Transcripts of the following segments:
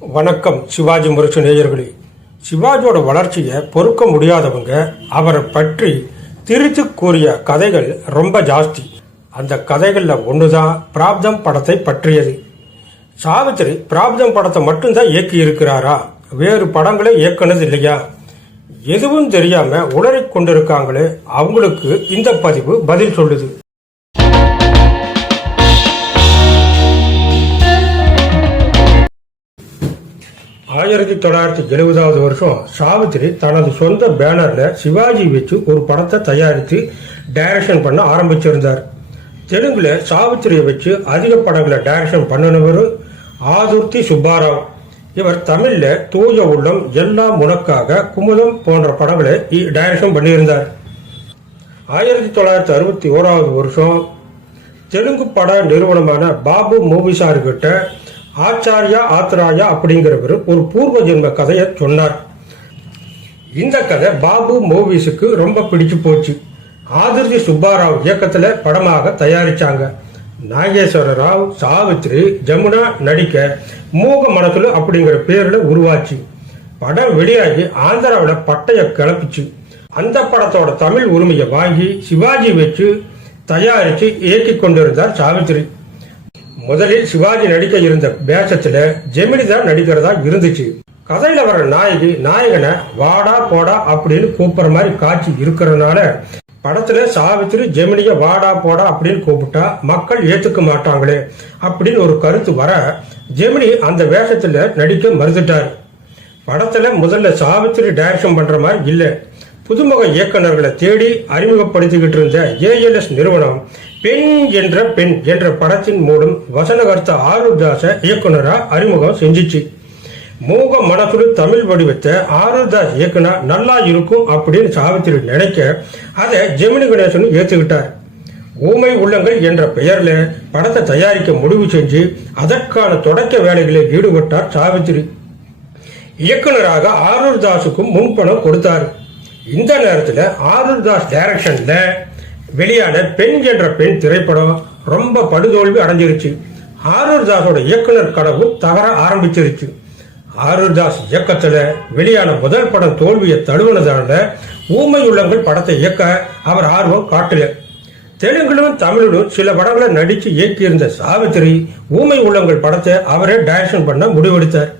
வணக்கம் சிவாஜி முரசு நேயர்களே. சிவாஜியோட வளர்ச்சியை பொறுக்க முடியாதவங்க அவரை பற்றி திரித்து கூறிய கதைகள் ரொம்ப ஜாஸ்தி. அந்த கதைகளில் ஒன்று தான் பிராப்தம் படத்தை பற்றியது. சாவித்திரி பிராப்தம் படத்தை மட்டும்தான் இயக்கி இருக்கிறாரா? வேறு படங்களை இயக்குனது இல்லையா? எதுவும் தெரியாம உளறிக் கொண்டிருக்காங்களே அவங்களுக்கு இந்த பதிவு பதில் சொல்லுது. ஆயிரத்தி தொள்ளாயிரத்தி எழுபதாவது வருஷம் சாவித்திரி தனது சொந்த பேனர்ல சிவாஜி வச்சு ஒரு படத்தை தயாரித்து டைரக்ஷன் பண்ண ஆரம்பிச்சிருந்தார். தெலுங்குல சாவித்திரியை வச்சு அதிக படங்களை டைரக்ஷன் பண்ணினவர் ஆதுர்த்தி சுப்பாராவ். இவர் தமிழ்ல தூய உள்ளம் எல்லாம் உனக்காக குமுதம் போன்ற படங்களை டைரக்ஷன் பண்ணியிருந்தார். ஆயிரத்தி தொள்ளாயிரத்தி அறுபத்தி ஓராவது வருஷம் தெலுங்கு பட நிறுவனமான பாபு மூவிசார்கிட்ட ஆச்சாரியா ஆத்ராயா அப்படிங்கிறவர் ஒரு பூர்வ ஜென்ம கதையை சொன்னார். இந்த கதை பாபு மூவிஸுக்கு ரொம்ப பிடிச்சு போச்சு. ஆதிர்ஜி சுப்பாராவ் இயக்கத்துல படமாக தயாரிச்சாங்க. நாகேஸ்வர ராவ் சாவித்ரி ஜமுனா நடிக்க மூக மனசுல அப்படிங்கிற பேர்ல உருவாச்சு. படம் வெளியாகி ஆந்திராவில் பட்டைய கிளப்பிச்சு. அந்த படத்தோட தமிழ் உரிமையை வாங்கி சிவாஜி வச்சு தயாரிச்சு இயக்கி கொண்டிருந்தார் சாவித்திரி முதலில் சிவாஜி நடிக்க இருந்த வேஷத்துல ஜெமினி தான் நடிக்கிறதா இருந்துச்சு. கதையில வர நாயகி நாயகனை வாடா போடா அப்படின்னு கூப்பிடுற மாதிரி காட்சி இருக்கிறதுனால படத்துல சாவித்திரி ஜெமினிய வாடா போடா அப்படின்னு கூப்பிட்டா மக்கள் ஏத்துக்க மாட்டாங்களே அப்படின்னு ஒரு கருத்து வர ஜெமினி அந்த வேஷத்துல நடிக்க மறுத்துட்டார். படத்துல முதல்ல சாவித்திரி டைரக்ஷன் பண்ற மாதிரி இல்ல. புதுமுக இயக்குனர்களை தேடி அறிமுகப்படுத்திக்கிட்டு இருந்த ஏஎல்எஸ் நிறுவனம் பெண் என்ற பெண் என்ற படத்தின் மூலம் வசனகர்த்த ஆருதாச இயக்குனரா அறிமுகம் செஞ்சிச்சு. மூக மனசுல தமிழ் வடிவத்தை ஆருதாஸ் இயக்குனா நல்லா இருக்கும் அப்படின்னு சாவித்திரி நினைக்க அதை ஜெமினி கணேசன் ஏத்துக்கிட்டார். ஊமை உள்ளங்கள் என்ற பெயர்ல படத்தை தயாரிக்க முடிவு செஞ்சு அதற்கான தொடக்க வேலைகளில் ஈடுபட்டார் சாவித்திரி. இயக்குனராக ஆரூர் தாஸுக்கும் முன்பணம் கொடுத்தார். இந்த நேரத்தில் ஆரூர் தாஸ் டைரக்ஷன்ல வெளியான பெண் என்ற பெண் திரைப்படம் ரொம்ப படுதோல்வி அடைஞ்சிருச்சு. ஆரூர் தாஸோட இயக்குனர் கனவு தகர ஆரம்பிச்சிருச்சு. ஆரூர் தாஸ் இயக்கத்துல வெளியான முதல் படம் தோல்வியை தழுவினதால ஊமை உள்ளங்கள் படத்தை இயக்க அவர் ஆர்வம் காட்டல. தெலுங்கிலும் தமிழிலும் சில படங்களை நடித்து இயக்கியிருந்த சாவித்திரி ஊமை உள்ளங்கள் படத்தை அவரே டைரக்ஷன் பண்ண முடிவெடுத்தார்.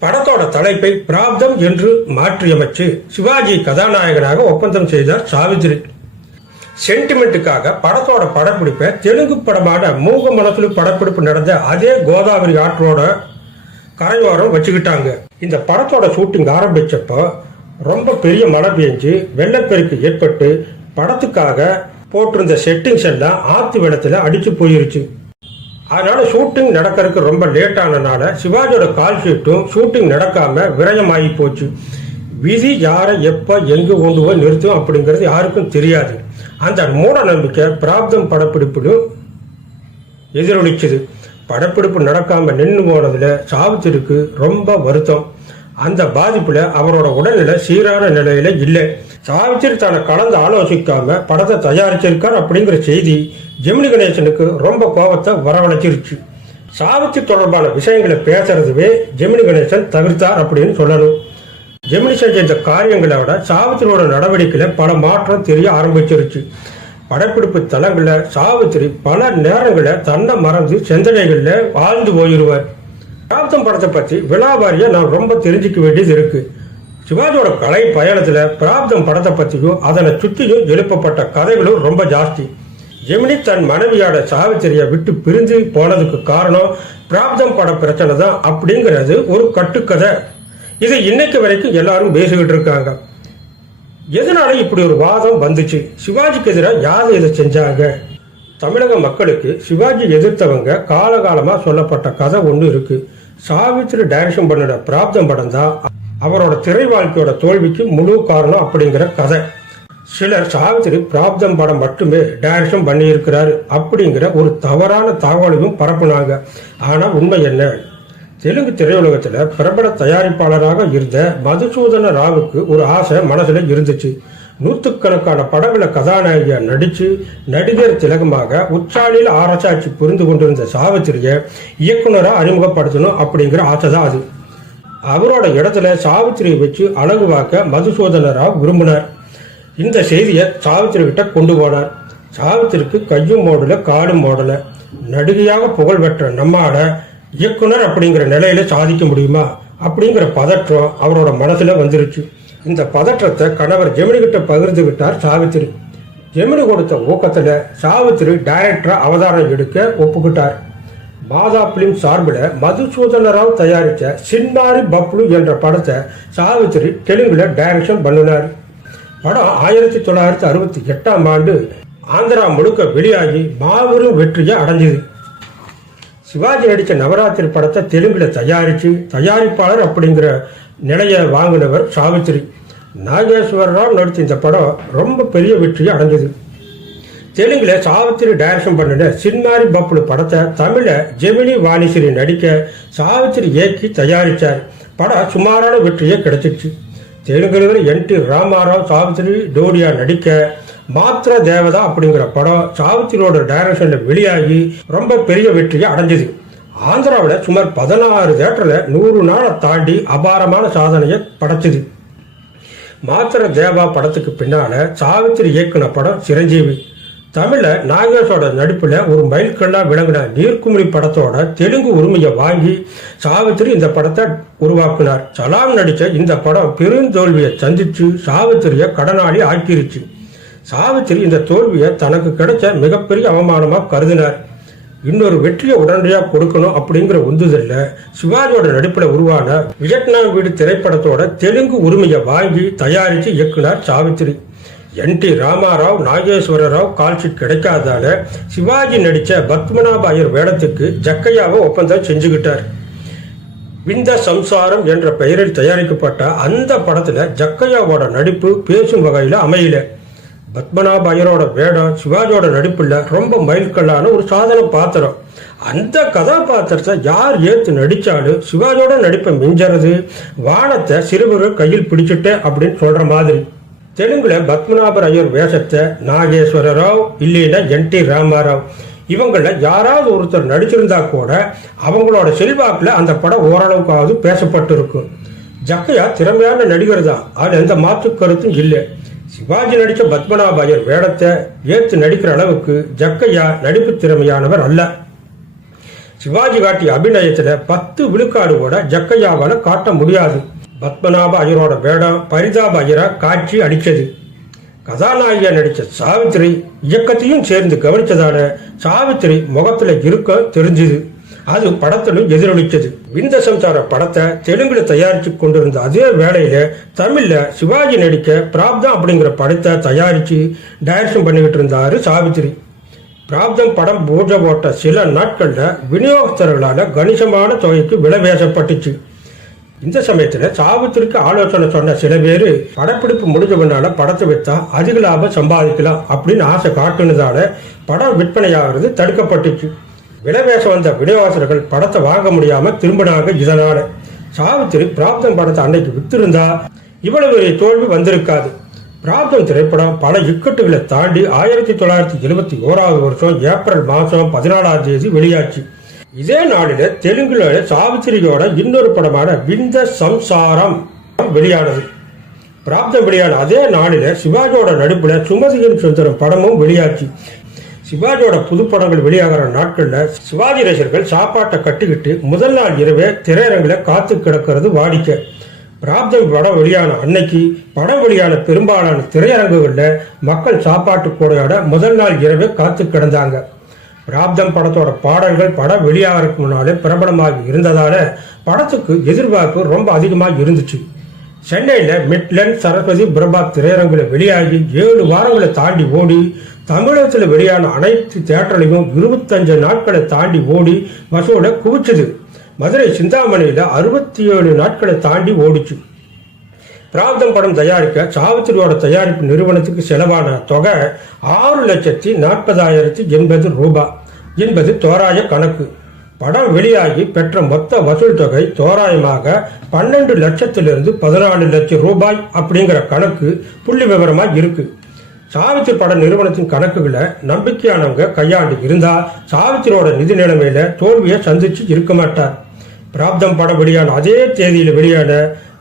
படத்தோட தலைப்பை பிராப்தம் என்று மாற்றியமைச்சு சிவாஜி கதாநாயகனாக ஒப்பந்தம் செய்தார் சாவித்திரி. சென்டிமெண்ட்டுக்காக படத்தோட படப்பிடிப்பை தெலுங்கு படமான மூக மனசுல படப்பிடிப்பு நடந்த அதே கோதாவரி ஆற்றோட கரையோரம் வச்சுக்கிட்டாங்க. இந்த படத்தோட ஷூட்டிங் ஆரம்பிச்சப்போ ரொம்ப பெரிய மழை பெஞ்சு வெள்ளப்பெருக்கு ஏற்பட்டு படத்துக்காக போட்டிருந்த செட்டிங்ஸ் எல்லாம் ஆத்து வெள்ளத்தில் அடிச்சு போயிருச்சு. அதனால ஷூட்டிங் நடக்கிறதுக்கு ரொம்ப லேட் ஆனனால சிவாஜியோட கால் ஷீட்டும் ஷூட்டிங் நடக்காம விரயமாகி போச்சு. விதி யாரை எப்போ எங்கே கொண்டு போய் நிறுத்தும் அப்படிங்கிறது யாருக்கும் தெரியாது. அந்த மூட நம்பிக்கை பிராப்தம் படப்பிடிப்பிலும் எதிரொலிச்சது படப்பிடிப்பு நடக்காம நின்று போனதுல சாவித்திரிக்கு ரொம்ப வருத்தம். அந்த பாதிப்புல அவரோட உடல்நிலை சீரான நிலையில இல்லை. சாவித்திரி தன்னை கலந்து ஆலோசிக்காம படத்தை தயாரிச்சிருக்கார் அப்படிங்கிற செய்தி ஜெமினி கணேசனுக்கு ரொம்ப கோபத்தை வரவழைச்சிருச்சு. சாவித்திரி தொடர்பான விஷயங்களை பேசுறதுவே ஜெமினி கணேசன் தவிர்த்தார் அப்படின்னு சொல்லணும். ஜெமினி செஞ்ச காரியங்களை விட சாவித்திரியோட நடவடிக்கையில பல மாற்றம் தெரிய ஆரம்பிச்சிருச்சு. படப்பிடிப்பு தளங்களில் சாவித்திரி பல நேரங்களில் தன்னை மறந்து சிந்தனைகள்ல வாழ்ந்து போயிடுவார் பிராப்தம் படத்தை பத்தி விழாவாரியா நான் ரொம்ப தெரிஞ்சுக்க வேண்டியது இருக்கு. சிவாஜியோட கலை பயணத்துல பிராப்தம் படத்தை பத்தியும் அதனை சுற்றியும் எழுப்பப்பட்ட கதைகளும் ரொம்ப ஜாஸ்தி. ஜெமினி தன் மனைவியோட சாவித்திரியை விட்டு பிரிஞ்சு போனதுக்கு காரணம் பிராப்தம் பட பிரச்சனை தான் அப்படிங்கிறது ஒரு கட்டுக்கதை. இதை இன்னைக்கு வரைக்கும் எல்லாரும் பேசிக்கிட்டு இருக்காங்க எதனால இப்படி ஒரு வாதம் வந்துச்சு? சிவாஜிக்கு எதிராக யார் இதை செஞ்சாங்க? தமிழக மக்களுக்கு சிவாஜி எதிர்த்தவங்க காலகாலமாக சொல்லப்பட்ட கதை ஒன்று இருக்கு. சாவித்திரி டைரக்ஷன் பண்ணின பிராப்தம் படம் தான் அவரோட திரை வாழ்க்கையோட தோல்விக்கு முழு காரணம் அப்படிங்கிற கதை. சிலர் சாவித்திரி பிராப்தம் படம் மட்டுமே டைரக்ஷன் பண்ணியிருக்கிறாரு அப்படிங்கிற ஒரு தவறான தகவலையும் பரப்புனாங்க. ஆனால் உண்மை என்ன? தெலுங்கு திரையுலகத்துல பிரபல தயாரிப்பாளராக இருந்த மதுசூதன ராவுக்கு ஒரு ஆசை மனசுல இருந்துச்சு. நூற்றுக்கணக்கான படங்களை கதாநாயகியா நடிச்சு நடிகர் திலகமாக உச்சாலியில் ஆராய்ச்சி புரிந்து கொண்டிருந்த சாவித்திரியை இயக்குனரா அறிமுகப்படுத்தணும் அப்படிங்கிற ஆசை தான் அது. அவரோட இடத்துல சாவித்திரியை வச்சு அழகுவாக்க மதுசூதன ராவ் விரும்பினார். இந்த செய்தியை சாவித்திரி கிட்ட கொண்டு போனார். சாவித்திரிக்கு கையும் மோடல காலும் மோடல. நடிகையாக புகழ் பெற்ற நம்மால இயக்குனர் அப்படிங்கிற நிலையில சாதிக்க முடியுமா? அப்படிங்கிற பதற்றம் அவரோட மனசுல வந்துருச்சு. இந்த பதற்றத்தை கணவர் ஜெமினி கிட்ட பகிர்ந்து விட்டார் சாவித்திரி. ஜெமினி கொடுத்த ஊக்கத்துல சாவித்திரி டைரக்டரா அவதாரம் எடுக்க ஒப்புக்கிட்டார். மாதா பிலிம் சார்பில் மதுசூதன ராவ் தயாரித்த சின்னாரி பப்ளு என்ற படத்தை சாவித்திரி தெலுங்குல டைரக்ஷன் பண்ணினார். படம் ஆயிரத்தி தொள்ளாயிரத்தி அறுபத்தி எட்டாம் ஆண்டு ஆந்திரா முழுக்க வெளியாகி மாபெரும் வெற்றியை அடைஞ்சது. சிவாஜி நடித்த நவராத்திரி படத்தை தெலுங்கில் தயாரித்து தயாரிப்பாளர் அப்படிங்கிற நிலையை வாங்கினவர் சாவித்திரி. நாகேஸ்வர ராவ் நடித்த இந்த படம் ரொம்ப பெரிய வெற்றியை அடைஞ்சது. தெலுங்கில் சாவித்திரி டைரக்ஷன் பண்ணின சின்மாரி பப்புளு படத்தை தமிழை ஜெமினி வாணிஸ்வரி நடிக்க சாவித்திரி இயக்கி தயாரித்தார் படம் சுமாரான வெற்றியே கிடைச்சிச்சு. தெலுங்குல என் டி ராமாராவ் சாவித்திரி டோடியா நடிக்க மாத்திர தேவதா அப்படிங்கிற படம் சாவித்திரியோட டைரக்ஷன்ல வெளியாகி ரொம்ப பெரிய வெற்றியை அடைஞ்சது. ஆந்திராவில் சுமார் பதினாறு தேட்டரில் நூறு நாளை தாண்டி அபாரமான சாதனையை படைச்சது. மாத்திர தேவா படத்துக்கு பின்னால சாவித்திரி இயக்குன படம் சிரஞ்சீவி. தமிழ்ல நாகேஷோட நடிப்புல ஒரு மைல்கல்லா விளங்கின நீர்க்குமிழி படத்தோட தெலுங்கு உரிமையை வாங்கி சாவித்திரி இந்த படத்தை உருவாக்குனார். சலாம் நடித்த இந்த படம் பெருந்தோல்வியை சந்திச்சு சாவித்திரியை கடனாளி ஆக்கிருச்சு. சாவித்திரி இந்த தோல்வியை தனக்கு கிடைச்ச மிகப்பெரிய அவமானமாக கருதினார். இன்னொரு வெற்றியை உடனடியாக கொடுக்கணும் அப்படிங்கிற உந்துதல்ல சிவாஜியோட நடிப்பில் உருவான வியட்நாம் வீடு திரைப்படத்தோட தெலுங்கு உரிமையை வாங்கி தயாரித்து இயக்குனார் Savitri. N T Rama Rao Nageswara Rao call sheet கிடைக்காதால Sivaji நடித்த பத்மநாப ஐயர் வேடத்துக்கு ஜக்கையாவை ஒப்பந்தம் செஞ்சுக்கிட்டார். விந்த சம்சாரம் என்ற பெயரில் தயாரிக்கப்பட்ட அந்த படத்தில் ஜக்கையாவோட நடிப்பு பேசும் வகையில் அமையல. பத்மநாப ஐயரோட வேடம் சிவாஜியோட நடிப்பில் ரொம்ப மைல்கல்லான ஒரு சாதனை பாத்திரம். அந்த கதாபாத்திரத்தை யார் ஏத்து நடிச்சாலும் சிவாஜியோட நடிப்பை மிஞ்சறது வானத்தை சிறுவர்கள் கையில் பிடிச்சிட்டே அப்படின்னு சொல்ற மாதிரி. தெலுங்குல பத்மநாபர் ஐயர் வேஷத்தை நாகேஸ்வர ராவ் இல்லைன்னா என் டி ராமாராவ். இவங்கள யாராவது ஒருத்தர் நடிச்சிருந்தா கூட அவங்களோட செல்வாக்குல அந்த படம் ஓரளவுக்காவது பேசப்பட்டு இருக்கும் ஜக்கையா திறமையான நடிகர் தான் அது எந்த மாற்று கருத்தும் இல்லை. சிவாஜி நடித்த பத்மநாப ஐயர் வேடத்தை ஏற்று நடிக்கிற அளவுக்கு ஜக்கையா நடிப்பு திறமையானவர் அல்ல. சிவாஜி காட்டிய அபிநயத்துல பத்து விழுக்காடு கூட ஜக்கையாவால காட்ட முடியாது. பத்மநாப ஐயரோட வேடம் பரிதாப ஐயரா காட்சி அடிச்சது. கதாநாயகியா நடித்த சாவித்திரி இயக்கத்தையும் சேர்ந்து கவனித்ததான சாவித்திரி முகத்துல இருக்க தெரிஞ்சுது. அது படத்திலும் எதிரொலிச்சது விந்த சம்சார படத்தை தெலுங்குல தயாரித்து கொண்டிருந்த அதே வேளையில தமிழ்ல சிவாஜி நடிக்க பிராப்தம் அப்படிங்கிற படத்தை தயாரித்து டைரக்ஷன் பண்ணிக்கிட்டு இருந்தாரு சாவித்திரி. பிராப்தம் படம் பூஜை போட்ட சில நாட்கள்ல விநியோகஸ்தர்களால கணிசமான தொகைக்கு விலை பேசப்பட்டுச்சு இந்த சமயத்துல சாவித்திரிக்கு ஆலோசனை சொன்ன சில பேர் படப்பிடிப்பு முடிஞ்சவனால படத்தை வித்தா அதிக லாபம் சம்பாதிக்கலாம் அப்படின்னு ஆசை காட்டுனதால படம் விற்பனையாகிறது தடுக்கப்பட்டுச்சு. விலை பேச வந்த விநியோகஸ்தர்கள் படத்தை வாங்க முடியாம திரும்பினாங்க இதனால சாவித்திரி பிராப்தம் படத்தை அன்னைக்கு வித்திருந்தா இவ்வளவு பெரிய தோல்வி வந்திருக்காது. பிராப்தம் திரைப்படம் பல இக்கட்டுகளை தாண்டி ஆயிரத்தி தொள்ளாயிரத்தி எழுபத்தி ஓராவது வருஷம் ஏப்ரல் மாதம் பதினாலாம் தேதி வெளியாச்சு. இதே நாளில தெலுங்குல சாவித்திரியோட இன்னொரு படமான விந்த சம்சாரம் வெளியானது. பிராப்தம் வெளியான அதே நாளில சிவாஜியோட நடிப்புல சுமதியின் சுந்தரம் படமும் வெளியாச்சு. சிவாஜியோட புது படங்கள் வெளியாகிற நாட்கள்ல சிவாஜி ரசிகர்கள் சாப்பாட்டை கட்டிக்கிட்டு முதல் நாள் இரவே திரையரங்குல காத்து கிடக்கிறது வாடிக்கை. பிராப்தம் படம் வெளியான அன்னைக்கு படம் வெளியான பெரும்பாலான திரையரங்குகளில் மக்கள் சாப்பாட்டு கூடையோட முதல் நாள் இரவே காத்து கிடந்தாங்க. பிராப்தம் படத்தோட பாடல்கள் படம் வெளியாகிறதுக்கு முன்னாலே பிரபலமாக இருந்ததால படத்துக்கு எதிர்பார்ப்பு ரொம்ப அதிகமாக இருந்துச்சு. சென்னையில் மிட்லண்ட் சரஸ்வதி பிரபாத் திரையரங்குல வெளியாகி ஏழு வாரங்களை தாண்டி ஓடி தமிழகத்தில் வெளியான அனைத்து தேட்டர்களையும் இருபத்தஞ்சு நாட்களை தாண்டி ஓடி வசூலை குவிச்சது. மதுரை சிந்தாமணியில் அறுபத்தி ஏழு நாட்களை தாண்டி ஓடிச்சு. பிராப்தம் படம் தயாரிக்க சாவித்திரியோட தயாரிப்பு நிறுவனத்துக்கு செலவான தொகை ஆறு லட்சத்தி நாற்பதாயிரத்தி எண்பது ரூபாய் என்பது தோராய கணக்கு. படம் வெளியாகி பெற்ற மொத்த வசூல் தொகை தோராயமாக பன்னெண்டு லட்சத்திலிருந்து பதினாலு லட்சம் ரூபாய் அப்படிங்கிற கணக்கு புள்ளி விவரமாக இருக்கு. சாவித்திரி பட நிறுவனத்தின் கணக்குகளை நம்பிக்கையானவங்க கையாண்டு இருந்தா சாவித்திரியோட நிதி நிலைமையில தோல்வியை சந்திச்சு இருக்க மாட்டார். பிராப்தம் படம் வெளியான அதே தேதியில் வெளியான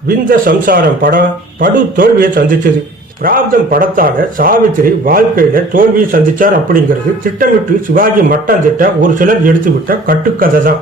விந்த சம்சாரம் படம் படு தோல்வியை சந்திச்சது. பிராப்தம் படத்தால சாவித்திரி வாழ்க்கையில தோல்வியை சந்திச்சார் அப்படிங்கிறது திட்டமிட்டு சிவாஜி மட்டம் திட்ட ஒரு சிலர் எடுத்துவிட்ட கட்டுக்கதை தான்